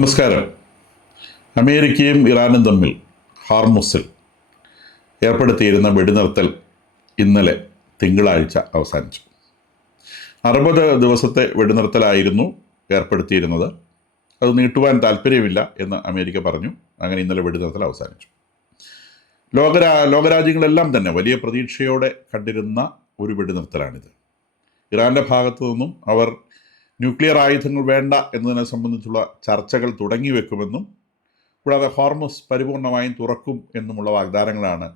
നമസ്കാരം. അമേരിക്കയും ഇറാനും തമ്മിൽ ഹോർമുസിൽ ഏർപ്പെടുത്തിയിരുന്ന വെടിനിർത്തൽ ഇന്നലെ തിങ്കളാഴ്ച അവസാനിച്ചു. 60 ദിവസത്തെ വെടിനിർത്തലായിരുന്നു ഏർപ്പെടുത്തിയിരുന്നത്. അത് നീട്ടുവാൻ താല്പര്യമില്ല എന്ന് അമേരിക്ക പറഞ്ഞു. അങ്ങനെ ഇന്നലെ വെടിനിർത്തൽ അവസാനിച്ചു. ലോകരാജ്യങ്ങളെല്ലാം തന്നെ വലിയ പ്രതീക്ഷയോടെ കണ്ടിരുന്ന ഒരു വെടിനിർത്തലാണിത്. ഇറാൻ്റെ ഭാഗത്തു നിന്നും അവർ ന്യൂക്ലിയർ ആയുധങ്ങൾ വേണ്ട എന്നതിനെ സംബന്ധിച്ചുള്ള ചർച്ചകൾ തുടങ്ങി വെക്കുമെന്നും കൂടാതെ ഹോർമുസ് പരിപൂർണമായും തുറക്കും എന്നുമുള്ള വാഗ്ദാനങ്ങളാണ്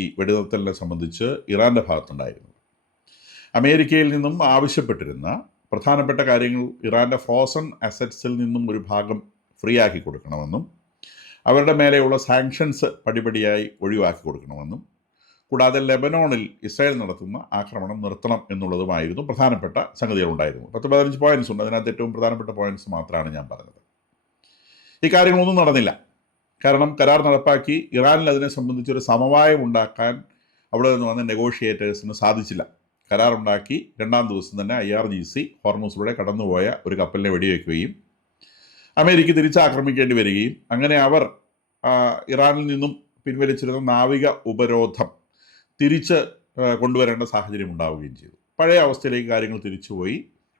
ഈ വെടിനിർത്തലിനെ സംബന്ധിച്ച് ഇറാൻ്റെ ഭാഗത്തുണ്ടായിരുന്നത്. അമേരിക്കയിൽ നിന്നും ആവശ്യപ്പെട്ടിരുന്ന പ്രധാനപ്പെട്ട കാര്യങ്ങൾ ഇറാൻ്റെ ഫ്രോസൺ അസറ്റ്സിൽ നിന്നും ഒരു ഭാഗം ഫ്രീ ആക്കി കൊടുക്കണമെന്നും അവരുടെ മേലെയുള്ള സാങ്ഷൻസ് പടിപടിയായി ഒഴിവാക്കി കൊടുക്കണമെന്നും കൂടാതെ ലെബനോണിൽ ഇസ്രായേൽ നടത്തുന്ന ആക്രമണം നിർത്തണം എന്നുള്ളതുമായിരുന്നു പ്രധാനപ്പെട്ട സംഗതികളുണ്ടായിരുന്നു. 10-15 പോയിന്റ്സ് ഉണ്ട്. അതിനകത്ത് ഏറ്റവും പ്രധാനപ്പെട്ട പോയിന്റ്സ് മാത്രമാണ് ഞാൻ പറഞ്ഞത്. ഈ കാര്യങ്ങളൊന്നും നടന്നില്ല. കാരണം കരാർ നടപ്പാക്കി ഇറാനിൽ അതിനെ സംബന്ധിച്ചൊരു സമവായം ഉണ്ടാക്കാൻ അവിടെ നിന്ന് വന്ന നെഗോഷിയേറ്റേഴ്സിന് സാധിച്ചില്ല. കരാറുണ്ടാക്കി 2-ാം ദിവസം തന്നെ IRGC ഹോർമുസിലൂടെ കടന്നുപോയ ഒരു കപ്പലിനെ വെടിവെക്കുകയും അമേരിക്ക തിരിച്ചാക്രമിക്കേണ്ടി വരികയും അങ്ങനെ അവർ ഇറാനിൽ നിന്നും പിൻവലിച്ചിരുന്ന നാവിക ഉപരോധം തിരിച്ച് കൊണ്ടുവരേണ്ട സാഹചര്യം ഉണ്ടാവുകയും ചെയ്തു. പഴയ അവസ്ഥയിലേക്ക് കാര്യങ്ങൾ തിരിച്ചുപോയി.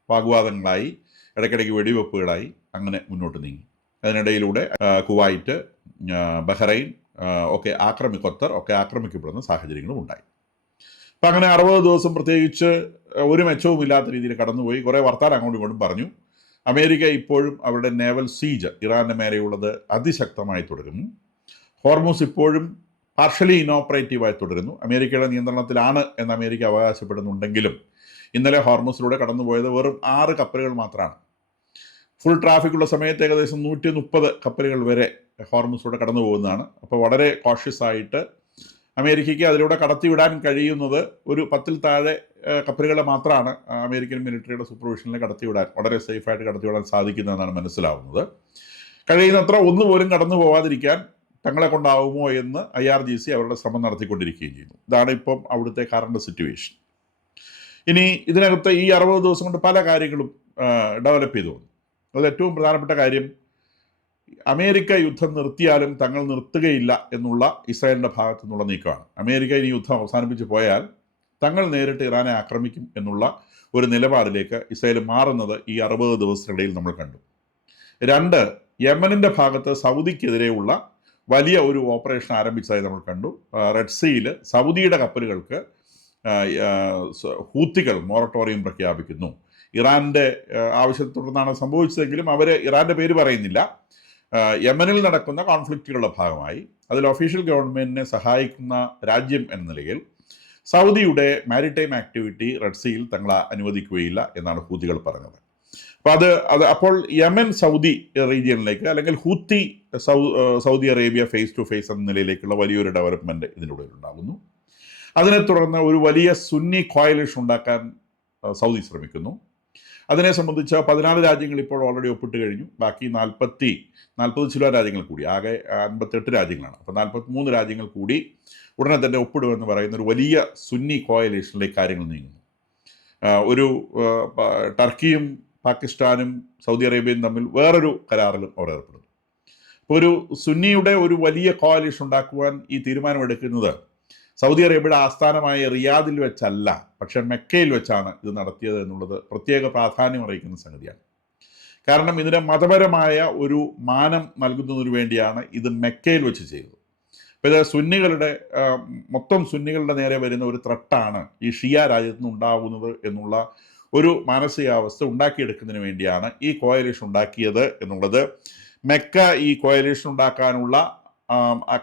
വാഗ്വാദങ്ങളായി, ഇടയ്ക്കിടയ്ക്ക് വെടിവെപ്പുകളായി അങ്ങനെ മുന്നോട്ട് നീങ്ങി. അതിനിടയിലൂടെ കുവൈറ്റ്, ബഹ്റൈൻ ഒക്കെ ഖത്തർ ഒക്കെ ആക്രമിക്കപ്പെടുന്ന സാഹചര്യങ്ങളും ഉണ്ടായി. അപ്പം അങ്ങനെ 60 ദിവസം പ്രത്യേകിച്ച് ഒരു മെച്ചവുമില്ലാത്ത രീതിയിൽ കടന്നുപോയി. കുറേ വർത്താനം അങ്ങോട്ടും ഇങ്ങോട്ടും പറഞ്ഞു. അമേരിക്ക ഇപ്പോഴും അവരുടെ നേവൽ സീജ് ഇറാൻ്റെ മേലെയുള്ളത് അതിശക്തമായി തുടരുന്നു. ഹോർമുസ് ഇപ്പോഴും പാർഷ്യലി ഇനോപ്പറേറ്റീവായി തുടരുന്നു. അമേരിക്കയുടെ നിയന്ത്രണത്തിലാണ് എന്ന് അമേരിക്ക അവകാശപ്പെടുന്നുണ്ടെങ്കിലും ഇന്നലെ ഹോർമുസിലൂടെ കടന്നുപോയത് വെറും 6 കപ്പലുകൾ മാത്രമാണ്. ഫുൾ ട്രാഫിക്കുള്ള സമയത്ത് ഏകദേശം 130 കപ്പലുകൾ വരെ ഹോർമുസിലൂടെ കടന്നു പോകുന്നതാണ്. അപ്പോൾ വളരെ കോഷ്യസ് ആയിട്ട് അമേരിക്കയ്ക്ക് അതിലൂടെ കടത്തിവിടാൻ കഴിയുന്നത് ഒരു 10-ൽ താഴെ കപ്പലുകളെ മാത്രമാണ് അമേരിക്കൻ മിലിറ്ററിയുടെ സൂപ്പർവിഷനിൽ കടത്തിവിടാൻ, വളരെ സേഫായിട്ട് കടത്തിവിടാൻ സാധിക്കുന്നതെന്നാണ് മനസ്സിലാവുന്നത്. കഴിയുന്നത്ര ഒന്നുപോലും കടന്നു പോകാതിരിക്കാൻ തങ്ങളെ കൊണ്ടാവുമോ എന്ന് IRGC അവരുടെ ശ്രമം നടത്തിക്കൊണ്ടിരിക്കുകയും ചെയ്യുന്നു. ഇതാണ് ഇപ്പം അവിടുത്തെ കറണ്ട് സിറ്റുവേഷൻ. ഇനി ഇതിനകത്ത് ഈ 60 ദിവസം കൊണ്ട് പല കാര്യങ്ങളും ഡെവലപ്പ് ചെയ്തു വന്നു. അതിൽ ഏറ്റവും പ്രധാനപ്പെട്ട കാര്യം അമേരിക്ക യുദ്ധം നിർത്തിയാലും തങ്ങൾ നിർത്തുകയില്ല എന്നുള്ള ഇസ്രായേലിൻ്റെ ഭാഗത്തു നിന്നുള്ള നീക്കമാണ്. അമേരിക്ക ഇനി യുദ്ധം അവസാനിപ്പിച്ച് പോയാൽ തങ്ങൾ നേരിട്ട് ഇറാനെ ആക്രമിക്കും എന്നുള്ള ഒരു നിലപാടിലേക്ക് ഇസ്രായേൽ മാറുന്നത് ഈ 60 ദിവസത്തിനിടയിൽ നമ്മൾ കണ്ടു. 2, യമനിൻ്റെ ഭാഗത്ത് സൗദിക്കെതിരെയുള്ള വലിയ ഒരു ഓപ്പറേഷൻ ആരംഭിച്ചതായി നമ്മൾ കണ്ടു. റെഡ് സീയിൽ സൗദിയുടെ കപ്പലുകൾക്ക് ഹൂത്തികൾ മൊറട്ടോറിയം പ്രഖ്യാപിക്കുന്നു. ഇറാൻ്റെ ആവശ്യത്തെ തുടർന്നാണ് സംഭവിച്ചതെങ്കിലും അവർ ഇറാൻ്റെ പേര് പറയുന്നില്ല. യമനിൽ നടക്കുന്ന കോൺഫ്ലിക്റ്റുകളുടെ ഭാഗമായി അതിൽ ഒഫീഷ്യൽ ഗവൺമെൻറ്റിനെ സഹായിക്കുന്ന രാജ്യം എന്ന നിലയിൽ സൗദിയുടെ മാരിടൈം ആക്ടിവിറ്റി റെഡ് സീയിൽ തങ്ങൾ അനുവദിക്കുകയില്ല എന്നാണ് ഹൂത്തികൾ പറഞ്ഞത്. അപ്പോൾ അപ്പോൾ യമൻ സൗദി റീജിയനിലേക്ക് അല്ലെങ്കിൽ Houthi Saudi Arabia face to face എന്ന നിലയിലേക്കുള്ള വലിയൊരു ഡെവലപ്മെൻറ്റ് ഇതിലൂടെ ഉണ്ടാകുന്നു. അതിനെ തുടർന്ന് ഒരു വലിയ സുന്നി കോയലിഷൻ ഉണ്ടാക്കാൻ സൗദി ശ്രമിക്കുന്നു. അതിനെ സംബന്ധിച്ച് 14 രാജ്യങ്ങൾ ഇപ്പോൾ ഓൾറെഡി ഒപ്പിട്ട് കഴിഞ്ഞു. ബാക്കി 40 ചില രാജ്യങ്ങൾ കൂടി, ആകെ 58 രാജ്യങ്ങളാണ്. അപ്പോൾ 43 രാജ്യങ്ങൾ കൂടി ഉടനെ തന്നെ ഒപ്പിടുമെന്ന് പറയുന്ന ഒരു വലിയ സുന്നി കോയലിഷനിലേക്ക് കാര്യങ്ങൾ നീങ്ങുന്നു. ഒരു ടർക്കിയും പാകിസ്ഥാനും സൗദി അറേബ്യയും തമ്മിൽ വേറൊരു കരാറിലും അവർ ഏർപ്പെടുന്നു. അപ്പോൾ ഒരു സുന്നിയുടെ ഒരു വലിയ കോalition ഉണ്ടാക്കുവാൻ ഈ തീരുമാനമെടുക്കുന്നത് സൗദി അറേബ്യയുടെ ആസ്ഥാനമായ റിയാദിൽ വെച്ചല്ല, പക്ഷേ മെക്കയിൽ വെച്ചാണ് ഇത് നടത്തിയത് എന്നുള്ളത് പ്രത്യേക പ്രാധാന്യം അറിയിക്കുന്ന സംഗതിയാണ്. കാരണം ഇതിന് മതപരമായ ഒരു മാനം നൽകുന്നതിന് വേണ്ടിയാണ് ഇത് മെക്കയിൽ വെച്ച് ചെയ്തത്. അപ്പോൾ ഇത് മൊത്തം സുന്നികളുടെ നേരെ വരുന്ന ഒരു ത്രട്ടാണ് ഈ ഷിയ രാജ്യത്ത് നിന്ന് ഉണ്ടാകുന്നത് എന്നുള്ള ഒരു മാനസികാവസ്ഥ ഉണ്ടാക്കിയെടുക്കുന്നതിന് വേണ്ടിയാണ് ഈ കോയലിഷൻ ഉണ്ടാക്കിയത് എന്നുള്ളത് മെക്ക ഈ കോയലിഷൻ ഉണ്ടാക്കാനുള്ള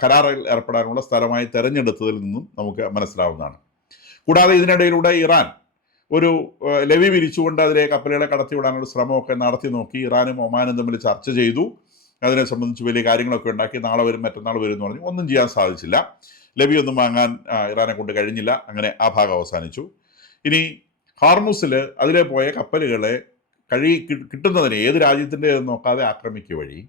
കരാറിൽ ഏർപ്പെടാനുള്ള സ്ഥലമായി തിരഞ്ഞെടുത്തതിൽ നിന്നും നമുക്ക് മനസ്സിലാവുന്നതാണ്. കൂടാതെ ഇതിനിടയിലൂടെ ഇറാൻ ഒരു ലെവി വിരിച്ചുകൊണ്ട് അതിലെ കപ്പലുകളെ കടത്തിവിടാനുള്ള ശ്രമമൊക്കെ നടത്തി നോക്കി. ഇറാനും ഒമാനും തമ്മിൽ ചർച്ച ചെയ്തു. അതിനെ സംബന്ധിച്ച് വലിയ കാര്യങ്ങളൊക്കെ ഉണ്ടാക്കി. നാളെ വരും മറ്റന്നാൾ വരും എന്ന് പറഞ്ഞു. ഒന്നും ചെയ്യാൻ സാധിച്ചില്ല. ലെവി ഒന്നും വാങ്ങാൻ ഇറാനെ കൊണ്ട് കഴിഞ്ഞില്ല. അങ്ങനെ ആ ഭാഗം അവസാനിച്ചു. ഇനി ഹോർമുസിൽ അതിലെ പോയ കപ്പലുകളെ കിട്ടുന്നതിന് ഏത് രാജ്യത്തിൻ്റെ നോക്കാതെ ആക്രമിക്കുക വഴി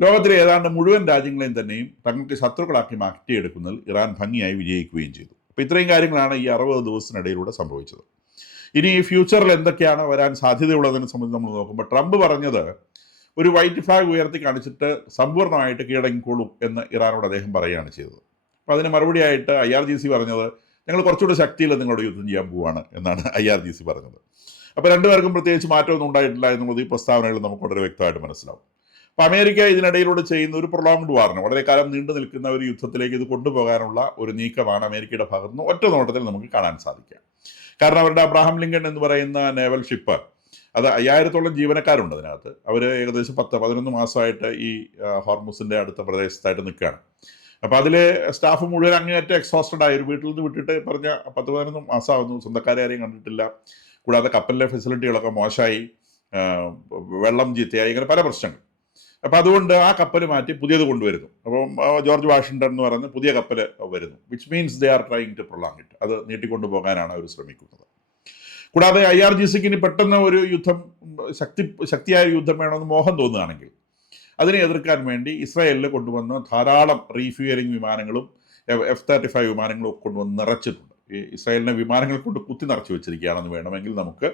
ലോകത്തിലെ ഏതാണ്ട് മുഴുവൻ രാജ്യങ്ങളെയും തന്നെയും തങ്ങൾക്ക് ശത്രുക്കളാക്കി മാറ്റിയെടുക്കുന്നതിൽ ഇറാൻ ഭംഗിയായി വിജയിക്കുകയും ചെയ്തു. അപ്പോൾ ഇത്രയും കാര്യങ്ങളാണ് ഈ 60 ദിവസത്തിനിടയിലൂടെ സംഭവിച്ചത്. ഇനി ഫ്യൂച്ചറിൽ എന്തൊക്കെയാണ് വരാൻ സാധ്യതയുള്ളതിനെ സംബന്ധിച്ച് നമ്മൾ നോക്കുമ്പോൾ ട്രംപ് പറഞ്ഞത് ഒരു വൈറ്റ് ഫ്ലാഗ് ഉയർത്തി കാണിച്ചിട്ട് സമ്പൂർണ്ണമായിട്ട് കീഴടങ്ങിക്കോളും എന്ന് ഇറാനോട് അദ്ദേഹം പറയുകയാണ് ചെയ്തത്. അപ്പോൾ അതിന് മറുപടിയായിട്ട് IRGC പറഞ്ഞത്, ഞങ്ങൾ കുറച്ചുകൂടെ ശക്തിയിൽ നിങ്ങളോട് യുദ്ധം ചെയ്യാൻ പോവുകയാണ് എന്നാണ് IRGC പറഞ്ഞത്. അപ്പോൾ രണ്ടുപേർക്കും പ്രത്യേകിച്ച് മാറ്റമൊന്നും ഉണ്ടായിട്ടില്ല എന്നുള്ളത് ഈ പ്രസ്താവനകൾ നമുക്ക് വളരെ വ്യക്തമായിട്ട് മനസ്സിലാവും. അപ്പോൾ അമേരിക്ക ഇതിനിടയിലൂടെ ചെയ്യുന്ന ഒരു പ്രൊളോങ്ഡ് വാറിന്, വളരെ കാലം നീണ്ടു നിൽക്കുന്ന ഒരു യുദ്ധത്തിലേക്ക് ഇത് കൊണ്ടുപോകാനുള്ള ഒരു നീക്കമാണ് അമേരിക്കയുടെ ഭാഗത്ത് നിന്ന് ഒറ്റ നോട്ടത്തിൽ നമുക്ക് കാണാൻ സാധിക്കുക. കാരണം അവരുടെ അബ്രഹാം ലിങ്കൺ എന്ന് പറയുന്ന നേവൽ ഷിപ്പ്, അത് 5000-ഓളം ജീവനക്കാരുണ്ട് അതിനകത്ത്. അവർ ഏകദേശം 10-11 മാസമായിട്ട് ഈ ഹോർമുസിൻ്റെ അടുത്ത പ്രദേശത്തായിട്ട് നിൽക്കുകയാണ്. അപ്പോൾ അതിൽ സ്റ്റാഫ് മുഴുവൻ അങ്ങേയറ്റം എക്സോസ്റ്റഡ് ആയി, ഒരു വീട്ടിൽ നിന്ന് വിട്ടിട്ട് പറഞ്ഞ 10-11 മാസമാകുന്നു, സ്വന്തക്കാരെ ആരെയും കണ്ടിട്ടില്ല. കൂടാതെ കപ്പലിലെ ഫെസിലിറ്റികളൊക്കെ മോശമായി, വെള്ളം ചീത്തയായി, ഇങ്ങനെ പല പ്രശ്നങ്ങൾ. അപ്പോൾ അതുകൊണ്ട് ആ കപ്പൽ മാറ്റി പുതിയത് കൊണ്ടുവരുന്നു. അപ്പം ജോർജ് വാഷിങ്ടൺ എന്ന് പറയുന്ന പുതിയ കപ്പൽ വരുന്നു. Which means they are trying to prolong it. അത് നീട്ടിക്കൊണ്ടു പോകാനാണ് അവർ ശ്രമിക്കുന്നത്. കൂടാതെ IRGCക്ക് ഇനി പെട്ടെന്ന് ഒരു യുദ്ധം, ശക്തിയായ യുദ്ധം വേണമെന്ന് മോഹം തോന്നുകയാണെങ്കിൽ അതിനെ എതിർക്കാൻ വേണ്ടി ഇസ്രായേലിൽ കൊണ്ടുവന്ന ധാരാളം റീഫ്യൂവലിംഗ് വിമാനങ്ങളും F-35 വിമാനങ്ങളും കൊണ്ടുവന്ന് നിറച്ചിട്ടുണ്ട്. ഈ ഇസ്രായേലിനെ വിമാനങ്ങൾ കൊണ്ട് കുത്തി നിറച്ച് വെച്ചിരിക്കുകയാണെന്ന് വേണമെങ്കിൽ നമുക്ക്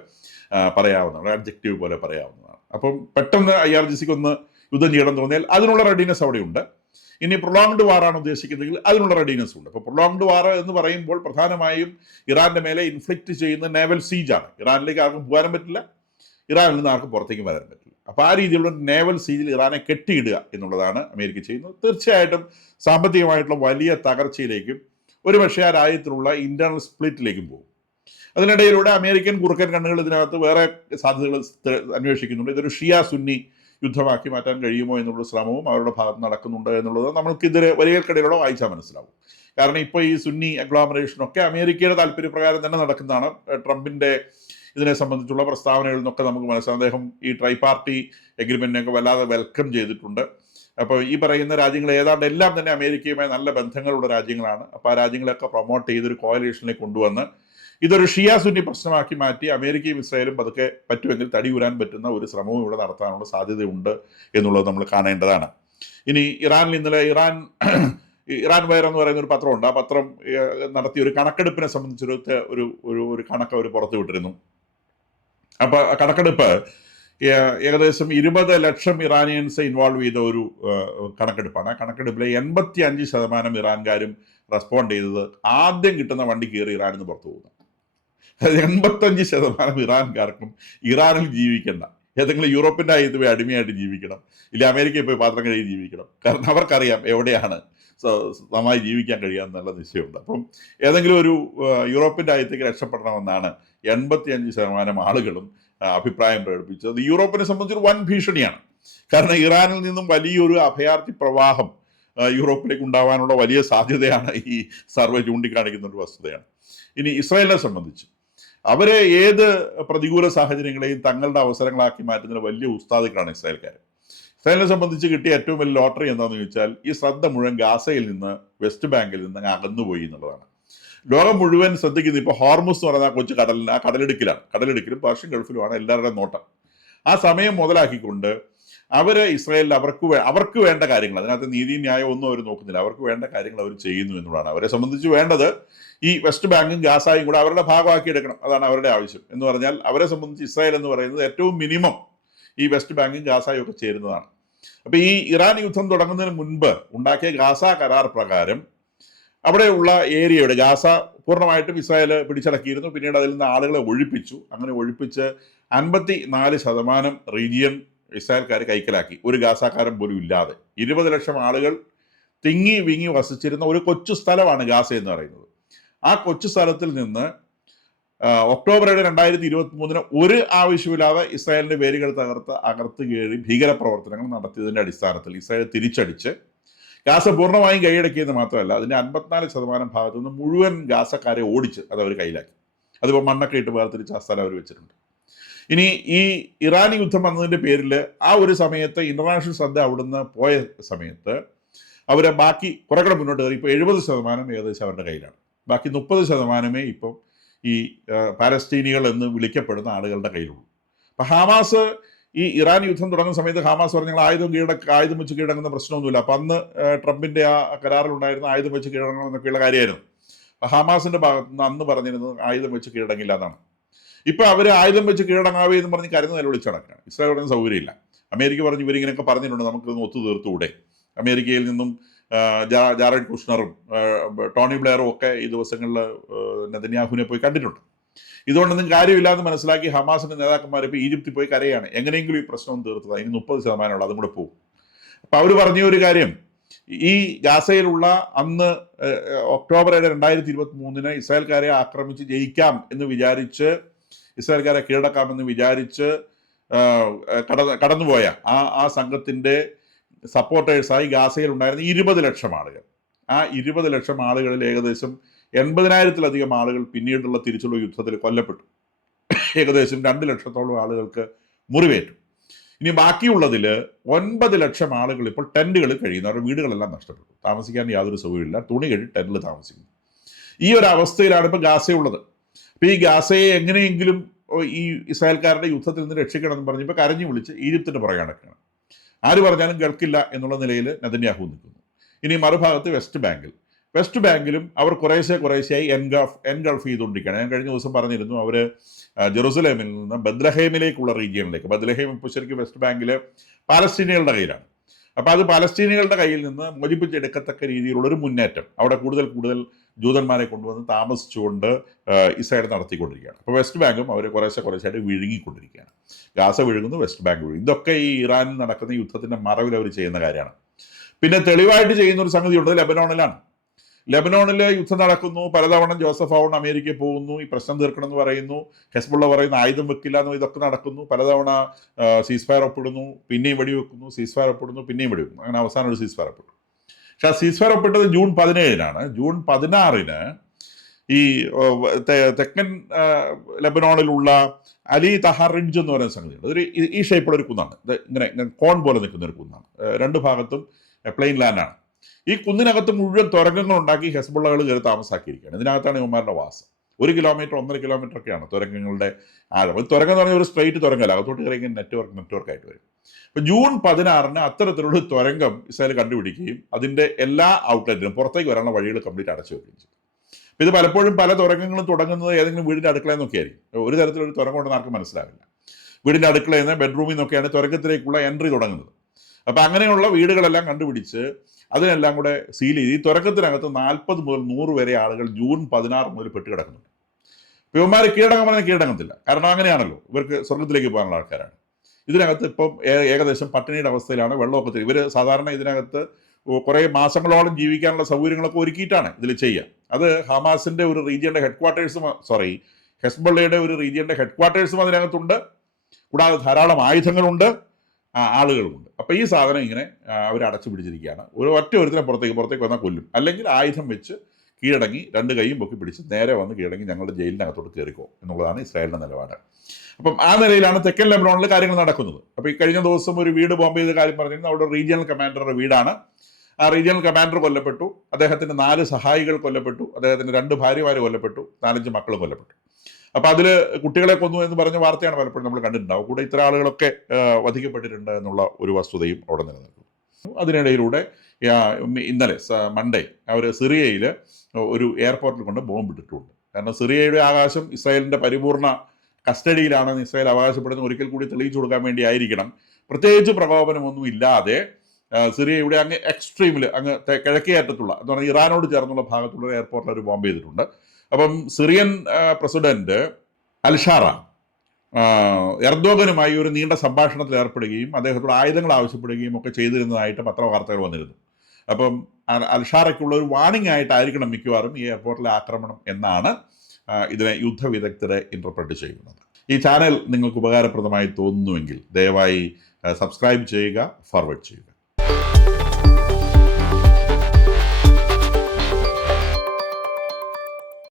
പറയാവുന്നതാണ്, അഡ്ജക്റ്റീവ് പോലെ പറയാവുന്നതാണ്. അപ്പം പെട്ടെന്ന് IRGCക്ക് ഒന്ന് യുദ്ധം ചെയ്യണം തോന്നിയാൽ അതിനുള്ള റെഡിനെസ് അവിടെയുണ്ട്. ഇനി പ്രൊളോങ്ഡ് വാറാണ് ഉദ്ദേശിക്കുന്നതെങ്കിൽ അതിനുള്ള റെഡിനെസ് ഉണ്ട്. അപ്പോൾ പ്രൊളോങ്ഡ് വാർ എന്ന് പറയുമ്പോൾ പ്രധാനമായും ഇറാന്റെ മേലെ ഇൻഫ്ലിക്റ്റ് ചെയ്യുന്ന നേവൽ സീജാണ്. ഇറാനിലേക്ക് ആർക്കും പോകാനും പറ്റില്ല, ഇറാനിൽ നിന്ന് ആർക്കും പുറത്തേക്ക് വരാൻ പറ്റില്ല. അപ്പോൾ ആ രീതിയിലുള്ള നേവൽ സീജിൽ ഇറാനെ കെട്ടിയിടുക എന്നുള്ളതാണ് അമേരിക്ക ചെയ്യുന്നത്. തീർച്ചയായിട്ടും സാമ്പത്തികമായിട്ടുള്ള വലിയ തകർച്ചയിലേക്കും ഒരുപക്ഷെ ആ രാജ്യത്തിലുള്ള ഇന്റേണൽ സ്പ്ലിറ്റിലേക്കും പോകും. അതിനിടയിലൂടെ അമേരിക്കൻ കുറുക്കൻ കണ്ണുകൾ ഇതിനകത്ത് വേറെ സാധ്യതകൾ അന്വേഷിക്കുന്നുണ്ട്. ഇതൊരു ഷിയ സുന്നി യുദ്ധമാക്കി മാറ്റാൻ കഴിയുമോ എന്നുള്ള ശ്രമവും അവരുടെ ഭാഗത്ത് നടക്കുന്നുണ്ട് എന്നുള്ളത് നമുക്കിതിരെ വരികൾക്കിടയിലൂടെ വായിച്ചാൽ മനസ്സിലാവും. കാരണം ഇപ്പോൾ ഈ സുന്നി അഗ്ലോമറേഷനൊക്കെ അമേരിക്കയുടെ താല്പര്യപ്രകാരം തന്നെ നടക്കുന്നതാണ്. ട്രംപിൻ്റെ ഇതിനെ സംബന്ധിച്ചുള്ള പ്രസ്താവനകളിൽ നിന്നൊക്കെ നമുക്ക് മനസ്സിലാവും. അദ്ദേഹം ഈ ട്രൈ പാർട്ടി എഗ്രിമെന്റിനൊക്കെ വല്ലാതെ വെൽക്കം ചെയ്തിട്ടുണ്ട്. അപ്പോൾ ഈ പറയുന്ന രാജ്യങ്ങൾ ഏതാണ്ട് എല്ലാം തന്നെ അമേരിക്കയുമായി നല്ല ബന്ധങ്ങളുള്ള രാജ്യങ്ങളാണ്. അപ്പോൾ ആ രാജ്യങ്ങളെയൊക്കെ പ്രൊമോട്ട് ചെയ്തൊരു കോയലേഷനിലേക്ക് കൊണ്ടുവന്ന് ഇതൊരു ഷിയ സുന്നി പ്രശ്നമാക്കി മാറ്റി അമേരിക്കയും ഇസ്രായേലും പതുക്കെ പറ്റുമെങ്കിൽ തടിയൂരാൻ പറ്റുന്ന ഒരു ശ്രമവും ഇവിടെ നടത്താനുള്ള സാധ്യതയുണ്ട് എന്നുള്ളത് നമ്മൾ കാണേണ്ടതാണ്. ഇനി ഇറാനിൽ ഇന്നലെ ഇറാൻ വയർ എന്ന് പറയുന്ന ഒരു പത്രമുണ്ട്. ആ പത്രം നടത്തിയ ഒരു കണക്കെടുപ്പിനെ സംബന്ധിച്ചൊരു ഒരു കണക്ക് അവർ പുറത്തു വിട്ടിരുന്നു. അപ്പോൾ കണക്കെടുപ്പ് ഏകദേശം 20 ലക്ഷം ഇറാനിയൻസ് ഇൻവോൾവ് ചെയ്ത ഒരു കണക്കെടുപ്പാണ്. ആ കണക്കെടുപ്പിലെ 85% ഇറാൻകാരും റെസ്പോണ്ട് ചെയ്തത് ആദ്യം കിട്ടുന്ന വണ്ടി കയറി ഇറാനിൽ നിന്ന് പുറത്തു പോകുന്നു. 85% ഇറാൻകാർക്കും ഇറാനിൽ ജീവിക്കേണ്ട, ഏതെങ്കിലും യൂറോപ്പിൻ്റെ രാജ്യത്ത് പോയി അടിമയായിട്ട് ജീവിക്കണം, ഇല്ല അമേരിക്കയിൽ പോയി പാത്രം കഴുകി ജീവിക്കണം. കാരണം അവർക്കറിയാം എവിടെയാണ് നന്നായി ജീവിക്കാൻ കഴിയാമെന്നുള്ള നിശ്ചയമുണ്ട്. അപ്പം ഏതെങ്കിലും ഒരു യൂറോപ്യൻ രാജ്യത്തേക്ക് രക്ഷപ്പെടണമെന്നാണ് 85% ആളുകളും അഭിപ്രായം പ്രകടിപ്പിച്ചത്. യൂറോപ്പിനെ സംബന്ധിച്ചൊരു വൻ ഭീഷണിയാണ്. കാരണം ഇറാനിൽ നിന്നും വലിയൊരു അഭയാർത്ഥി പ്രവാഹം യൂറോപ്പിലേക്ക് ഉണ്ടാവാനുള്ള വലിയ സാധ്യതയാണ് ഈ സർവേ ചൂണ്ടിക്കാണിക്കുന്ന ഒരു വസ്തുതയാണ്. ഇനി ഇസ്രായേലിനെ സംബന്ധിച്ച് അവരെ ഏത് പ്രതികൂല സാഹചര്യങ്ങളെയും തങ്ങളുടെ അവസരങ്ങളാക്കി മാറ്റുന്നതിന് വലിയ ഉസ്താദുക്കളാണ് ഇസ്രായേൽക്കാർ. ഇസ്രായേലിനെ സംബന്ധിച്ച് കിട്ടിയ ഏറ്റവും വലിയ ലോട്ടറി എന്താണെന്ന് ചോദിച്ചാൽ ഈ ശ്രദ്ധ മുഴുവൻ ഗാസയിൽ നിന്ന്, വെസ്റ്റ് ബാങ്കിൽ നിന്ന് അകന്നുപോയി എന്നുള്ളതാണ്. ലോകം മുഴുവൻ ശ്രദ്ധിക്കുന്നത് ഇപ്പോൾ ഹോർമുസ് എന്ന് പറയുന്ന കൊച്ചു കടലിന്, ആ കടലിടുക്കിലും പേർഷ്യൻ ഗൾഫിലുമാണ് എല്ലാവരുടെയും നോട്ടം. ആ സമയം മുതലാക്കിക്കൊണ്ട് അവർ ഇസ്രായേലിൽ അവർക്ക് വേണ്ട കാര്യങ്ങൾ, അതിനകത്ത് നീതി ന്യായം ഒന്നും അവർ നോക്കുന്നില്ല, അവർക്ക് വേണ്ട കാര്യങ്ങൾ അവർ ചെയ്യുന്നു എന്നുള്ളതാണ്. അവരെ സംബന്ധിച്ച് വേണ്ടത് ഈ വെസ്റ്റ് ബാങ്കും ഗാസായും കൂടെ അവരുടെ ഭാഗമാക്കി എടുക്കണം, അതാണ് അവരുടെ ആവശ്യം. എന്ന് പറഞ്ഞാൽ അവരെ സംബന്ധിച്ച് ഇസ്രായേൽ എന്ന് പറയുന്നത് ഏറ്റവും മിനിമം ഈ വെസ്റ്റ് ബാങ്കും ഗാസായും ഒക്കെ ചേരുന്നതാണ്. അപ്പോൾ ഈ ഇറാൻ യുദ്ധം തുടങ്ങുന്നതിന് മുൻപ് ഉണ്ടാക്കിയ ഗാസ കരാർ പ്രകാരം അവിടെയുള്ള ഏരിയയുടെ ഗാസ പൂർണ്ണമായിട്ടും ഇസ്രായേൽ പിടിച്ചടക്കിയിരുന്നു. പിന്നീട് അതിൽ നിന്ന് ആളുകളെ ഒഴിപ്പിച്ചു. അങ്ങനെ ഒഴിപ്പിച്ച് 54% റീജിയൻ ഇസ്രായേൽക്കാർ കൈക്കലാക്കി, ഒരു ഗാസാക്കാരൻ പോലും ഇല്ലാതെ. 20 ലക്ഷം ആളുകൾ തിങ്ങി വിങ്ങി വസിച്ചിരുന്ന ഒരു കൊച്ചു സ്ഥലമാണ് ഗാസ എന്ന് പറയുന്നത്. ആ കൊച്ചു സ്ഥലത്തിൽ നിന്ന് ഒക്ടോബർ 2023 ഒരു ആവശ്യമില്ലാതെ ഇസ്രായേലിന്റെ വേരുകൾ അകർത്ത് കയറി ഭീകരപ്രവർത്തനങ്ങൾ നടത്തിയതിന്റെ അടിസ്ഥാനത്തിൽ ഇസ്രായേൽ തിരിച്ചടിച്ച് ഗാസ പൂർണ്ണമായും കൈയടക്കിയെന്ന് മാത്രമല്ല, അതിന്റെ 54% ഭാഗത്തു നിന്ന് മുഴുവൻ ഗാസക്കാരെ ഓടിച്ച് അത് അവർ കയ്യിലാക്കി. അതിപ്പോൾ മണ്ണൊക്കെ ഇട്ട് വേർതിരിച്ച് ആ സ്ഥലം അവർ വെച്ചിട്ടുണ്ട്. ഇനി ഈ ഇറാൻ യുദ്ധം വന്നതിന്റെ പേരിൽ ആ ഒരു സമയത്ത് ഇന്റർനാഷണൽ ശ്രദ്ധ അവിടുന്ന് പോയ സമയത്ത് അവരെ ബാക്കി കുറെ കൂടെ മുന്നോട്ട് കയറി ഇപ്പോൾ 70% ഏകദേശം അവരുടെ കയ്യിലാണ്. ബാക്കി 30% ഇപ്പം ഈ പാലസ്തീനികൾ എന്ന് വിളിക്കപ്പെടുന്ന ആളുകളുടെ കയ്യിലുള്ളൂ. അപ്പം ഹമാസ് ഈ ഇറാൻ യുദ്ധം തുടങ്ങുന്ന സമയത്ത് ഹമാസ് പറഞ്ഞ ഞങ്ങൾ ആയുധം വെച്ച് കീഴടങ്ങുന്ന പ്രശ്നമൊന്നുമില്ല. അപ്പം അന്ന് ട്രംപിന്റെ ആ കരാറിലുണ്ടായിരുന്ന ആയുധം വെച്ച് കീഴടങ്ങണം എന്നൊക്കെയുള്ള കാര്യമായിരുന്നു. അപ്പം ഹമാസിന്റെ ഭാഗത്ത് നിന്ന് അന്ന് പറഞ്ഞിരുന്നത് ആയുധം വെച്ച് കീഴടങ്ങില്ല എന്നാണ്. ഇപ്പൊ അവർ ആയുധം വെച്ച് കീഴടങ്ങാവേ എന്ന് പറഞ്ഞ് കരുന്ന് നിലവിളിച്ച് നടക്കുകയാണ്. ഇസ്രായേൽ പറയുന്ന സൗകര്യമില്ല. അമേരിക്ക പറഞ്ഞു ഇവരിങ്ങനെയൊക്കെ പറഞ്ഞിട്ടുണ്ട്, നമുക്കിതൊന്ന് ഒത്തുതീർത്തുകൂടെ. അമേരിക്കയിൽ നിന്നും ജാറഡ് കുഷ്ണറും ടോണി ബ്ലെയറും ഒക്കെ ഈ ദിവസങ്ങളിൽ നെതന്യാഹുവിനെ പോയി കണ്ടിട്ടുണ്ട്. ഇതുകൊണ്ടൊന്നും കാര്യമില്ലാന്ന് മനസ്സിലാക്കി ഹമാസിന്റെ നേതാക്കന്മാർ ഇപ്പോൾ ഈജിപ്തിൽ പോയി കരയാണ്, എങ്ങനെയെങ്കിലും ഈ പ്രശ്നം തീർത്തത്, അതിന് 30% അതും കൂടെ പോകും. അപ്പം അവർ പറഞ്ഞ ഒരു കാര്യം, ഈ ഗാസയിലുള്ള അന്ന് ഒക്ടോബർ 2023 ഇസ്രായേൽക്കാരെ ആക്രമിച്ച് ജയിക്കാം എന്ന് വിചാരിച്ച്, ഇസ്രായേൽക്കാരെ കീഴടക്കാമെന്ന് വിചാരിച്ച് കടന്നുപോയ ആ സംഘത്തിന്റെ സപ്പോർട്ടേഴ്സായി ഗാസയിൽ ഉണ്ടായിരുന്ന 20 ലക്ഷം ആളുകൾ. ആ 20 ലക്ഷം ആളുകളിൽ ഏകദേശം 80,000-ലധികം ആളുകൾ പിന്നീടുള്ള തിരിച്ചുള്ള യുദ്ധത്തിൽ കൊല്ലപ്പെട്ടു. ഏകദേശം 2 ലക്ഷത്തോളം ആളുകൾക്ക് മുറിവേറ്റു. ഇനി ബാക്കിയുള്ളതിൽ 9 ലക്ഷം ആളുകൾ ഇപ്പോൾ ടെന്റുകളിൽ കഴിയുന്നു. അവരുടെ വീടുകളെല്ലാം നഷ്ടപ്പെട്ടു, താമസിക്കാൻ യാതൊരു സൗകര്യമില്ല, തുണി കഴുകി ടെന്റിൽ താമസിക്കുന്നു. ഈ ഒരു അവസ്ഥയിലാണ് ഇപ്പോൾ ഗാസയുള്ളത്. അപ്പോൾ ഈ ഗാസയെ എങ്ങനെയെങ്കിലും ഈ ഇസ്രായേൽക്കാരുടെ യുദ്ധത്തിൽ നിന്ന് രക്ഷിക്കണം എന്ന് പറഞ്ഞപ്പോൾ കരഞ്ഞു വിളിച്ച് ഈജിപ്തിന്റെ പുറകെ നടക്കുകയാണ്. ആര് പറഞ്ഞാലും കേൾക്കില്ല എന്നുള്ള നിലയിൽ നെതന്യാഹു നിൽക്കുന്നു. ഇനി മറുഭാഗത്ത് വെസ്റ്റ് ബാങ്കിലും അവർ കുറേശ്ശെയായി എൻഗൾഫ് ചെയ്തുകൊണ്ടിരിക്കുകയാണ്. ഞാൻ കഴിഞ്ഞ ദിവസം പറഞ്ഞിരുന്നു, അവർ ജെറുസലേമിൽ നിന്ന് ബദ്ലഹേമിലേക്കുള്ള റീജിയനിലേക്ക്, ബദ്ലഹേം ഇപ്പോൾ ശരിക്കും വെസ്റ്റ് ബാങ്കിലെ പാലസ്തീനികളുടെ കയ്യിലാണ്. അപ്പോൾ അത് പാലസ്തീനികളുടെ കയ്യിൽ നിന്ന് മോചിപ്പിച്ചെടുക്കത്തക്ക രീതിയിലുള്ള ഒരു മുന്നേറ്റം അവിടെ കൂടുതൽ ജൂതന്മാരെ കൊണ്ടുവന്ന് താമസിച്ചുകൊണ്ട് ഇസ്രായേൽ നടത്തിക്കൊണ്ടിരിക്കുകയാണ്. അപ്പോൾ വെസ്റ്റ് ബാങ്കും അവർ കുറേശ്ശെയായിട്ട് വിഴുങ്ങിക്കൊണ്ടിരിക്കുകയാണ്. ഗാസ വിഴുങ്ങുന്നു, വെസ്റ്റ് ബാങ്ക് വിഴുങ്ങുന്നു. ഇതൊക്കെ ഈ ഇറാനിൽ നടക്കുന്ന യുദ്ധത്തിന്റെ മറവിൽ അവർ ചെയ്യുന്ന കാര്യമാണ്. പിന്നെ തെളിവായിട്ട് ചെയ്യുന്ന ഒരു സംഗതിയുണ്ട്, ലെബനോണിൽ യുദ്ധം നടക്കുന്നു. പലതവണ ജോസഫ് ഔൺ അമേരിക്കയിൽ പോകുന്നു, ഈ പ്രശ്നം തീർക്കണം എന്ന് പറയുന്നു. ഹെസ്ബുള്ള പറയുന്ന ആയുധം വെക്കില്ല എന്ന്, ഇതൊക്കെ നടക്കുന്നു. പലതവണ സീസ്ഫയർ ഒപ്പിടുന്നു, പിന്നെയും വെടിവെക്കുന്നു, സീസ്ഫയർ ഒപ്പിടുന്നു, പിന്നെയും വെടിവെക്കുന്നു. അങ്ങനെ അവസാനം ഒരു സീസ്ഫയർ ഒപ്പിട്ടു. പക്ഷെ ആ സീസ്ഫയർ ഒപ്പിട്ടത് ജൂൺ 17-നാണ്. ജൂൺ 16-ന് ഈ തെക്കൻ ലെബനോണിലുള്ള അലി തഹാർ റിഡ്ജ് എന്ന് പറയുന്ന സംഗതിയുണ്ട്. അതൊരു ഈ ഷേപ്പുള്ള ഒരു കുന്നാണ്. ഇത് ഇങ്ങനെ കോൺ പോലെ നിൽക്കുന്ന ഒരു കുന്നാണ്. 2 ഭാഗത്തും പ്ലെയിൻ ലാൻഡാണ്. ഈ കുന്നിനകത്ത് മുഴുവൻ തുരങ്കങ്ങൾ ഉണ്ടാക്കി ഹെസ്ബുള്ളകൾ കയറി താമസാക്കിയിരിക്കുകയാണ്. ഇതിനകത്താണ് ഇവന്മാരുടെ വാസം. 1 കിലോമീറ്റർ 1.5 കിലോമീറ്റർ ഒക്കെയാണ് തുരങ്കങ്ങളുടെ ആഴം. തുരങ്കം എന്ന് പറഞ്ഞാൽ ഒരു സ്ട്രെയിറ്റ് തുരങ്കമല്ല, അകത്തോട്ട് കയറി നെറ്റ്വർക്ക് ആയിട്ട് വരും. അപ്പോൾ ജൂൺ 16-ന് അത്തരത്തിലുള്ള തുരങ്കം ഇസ്രായേൽ കണ്ടുപിടിക്കുകയും അതിൻ്റെ എല്ലാ ഔട്ട്ലെറ്റിനും പുറത്തേക്ക് വരാനുള്ള വഴികൾ കംപ്ലീറ്റ് അടച്ചു വെക്കുകയും ചെയ്തു. ഇത് പലപ്പോഴും പല തുരങ്കങ്ങളും തുടങ്ങുന്നത് ഏതെങ്കിലും വീടിൻ്റെ അടുക്കളയിൽ നിന്നൊക്കെ ആയിരിക്കും. ഒരു തരത്തിലൊരു തുരങ്കം ഉണ്ടെന്ന് ആർക്കും മനസ്സിലാവില്ല. വീടിൻ്റെ അടുക്കളയിൽ നിന്ന് ബെഡ്റൂമിൽ നിന്നൊക്കെയാണ് തുരങ്കത്തിലേക്കുള്ള എൻട്രി തുടങ്ങുന്നത്. അപ്പോൾ അങ്ങനെയുള്ള വീടുകളെല്ലാം കണ്ടുപിടിച്ച് അതിനെല്ലാം കൂടെ സീൽ ചെയ്ത് ഈ തുരങ്കത്തിനകത്ത് 40 മുതൽ 100 വരെ ആളുകൾ ജൂൺ 16 മുതൽ പെട്ട് കിടക്കുന്നുണ്ട്. അപ്പോൾ ഇവന്മാർ കീഴടങ്ങത്തില്ല, കാരണം അങ്ങനെയാണല്ലോ, ഇവർക്ക് സ്വർഗത്തിലേക്ക് പോകാനുള്ള ആൾക്കാരാണ്. ഇതിനകത്ത് ഇപ്പം ഏകദേശം പട്ടിണിയുടെ അവസ്ഥയിലാണ്. വെള്ളമൊക്കെ ഇവർ സാധാരണ ഇതിനകത്ത് കുറേ മാസങ്ങളോളം ജീവിക്കാനുള്ള സൗകര്യങ്ങളൊക്കെ ഒരുക്കിയിട്ടാണ് ഇതിൽ ചെയ്യുക. അത് ഹമാസിന്റെ ഒരു റീജിയന്റെ ഹെസ്ബുള്ളയുടെ ഒരു റീജിയന്റെ ഹെഡ്ക്വാർട്ടേഴ്സും അതിനകത്തുണ്ട്. കൂടാതെ ധാരാളം ആയുധങ്ങളുണ്ട്, ആളുകളുമുണ്ട്. അപ്പോൾ ഈ സാധനം ഇങ്ങനെ അവർ അടച്ചു പിടിച്ചിരിക്കുകയാണ്. ഒരുത്തനെ പുറത്തേക്ക് വന്നാൽ കൊല്ലും, അല്ലെങ്കിൽ ആയുധം വെച്ച് കീഴടങ്ങി 2 കൈയും പൊക്കി പിടിച്ച് നേരെ വന്ന് കീഴടങ്ങി ഞങ്ങളുടെ ജയിലിനകത്തോട്ട് കയറിക്കോ എന്നുള്ളതാണ് ഇസ്രായേലിന്റെ നിലപാട്. അപ്പം ആ നിലയിലാണ് തെക്കൻ ലെബനോണിൽ കാര്യങ്ങൾ നടക്കുന്നത്. അപ്പോൾ ഈ കഴിഞ്ഞ ദിവസം ഒരു വീട് ബോംബ് ചെയ്ത കാര്യം പറഞ്ഞിരുന്നു. അവിടെ റീജിയണൽ കമാൻഡറുടെ വീടാണ്. ആ റീജിയണൽ കമാൻഡർ കൊല്ലപ്പെട്ടു, അദ്ദേഹത്തിന്റെ 4 സഹായികൾ കൊല്ലപ്പെട്ടു, അദ്ദേഹത്തിന്റെ 2 ഭാര്യമാർ കൊല്ലപ്പെട്ടു, 4-5 മക്കളും കൊല്ലപ്പെട്ടു. അപ്പോൾ അതിൽ കുട്ടികളെ കൊന്നു എന്ന് പറഞ്ഞ വാർത്തയാണ് പലപ്പോഴും നമ്മൾ കണ്ടിട്ടുണ്ടാവും. കൂടെ ഇത്ര ആളുകളൊക്കെ വധിക്കപ്പെട്ടിട്ടുണ്ട് എന്നുള്ള ഒരു വസ്തുതയും അവിടെ നിലനിൽക്കുന്നു. അതിനിടയിലൂടെ ഇന്നലെ മൺഡേ അവർ സിറിയയിൽ ഒരു എയർപോർട്ടിൽ കൊണ്ട് ബോംബ് ഇട്ടിട്ടുണ്ട്. കാരണം സിറിയയുടെ ആകാശം ഇസ്രായേലിന്റെ പരിപൂർണ കസ്റ്റഡിയിലാണെന്ന് ഇസ്രായേൽ അവകാശപ്പെടുന്ന ഒരിക്കൽ കൂടി തെളിയിച്ചു കൊടുക്കാൻ വേണ്ടി ആയിരിക്കണം, പ്രത്യേകിച്ച് പ്രകോപനമൊന്നും ഇല്ലാതെ സിറിയയുടെ അങ്ങ് എക്സ്ട്രീമിൽ അങ്ങ് കിഴക്കേ അറ്റത്തുള്ള എന്ന് പറഞ്ഞാൽ ഇറാനോട് ചേർന്നുള്ള ഭാഗത്തുള്ള എയർപോർട്ടിൽ ഒരു ബോംബ് ചെയ്തിട്ടുണ്ട്. അപ്പം സിറിയൻ പ്രസിഡന്റ് അൽഷാറ എർദോഗനുമായി ഒരു നീണ്ട സംഭാഷണത്തിൽ ഏർപ്പെടുകയും അദ്ദേഹത്തോട് ആയുധങ്ങൾ ആവശ്യപ്പെടുകയും ഒക്കെ ചെയ്തിരുന്നതായിട്ട് പത്രവാർത്തകൾ വന്നിരുന്നു. അപ്പം അൽഷാറയ്ക്കുള്ള ഒരു വാണിംഗ് ആയിട്ടായിരിക്കണം മിക്കവാറും ഈ എയർപോർട്ടിലെ ആക്രമണം എന്നാണ് ഇതിനെ യുദ്ധവിദഗ്ധരെ ഇന്റർപ്രറ്റ് ചെയ്യുന്നത്. ഈ ചാനൽ നിങ്ങൾക്ക് ഉപകാരപ്രദമായി തോന്നുന്നുവെങ്കിൽ ദയവായി സബ്സ്ക്രൈബ് ചെയ്യുക, ഫോർവേഡ് ചെയ്യുക.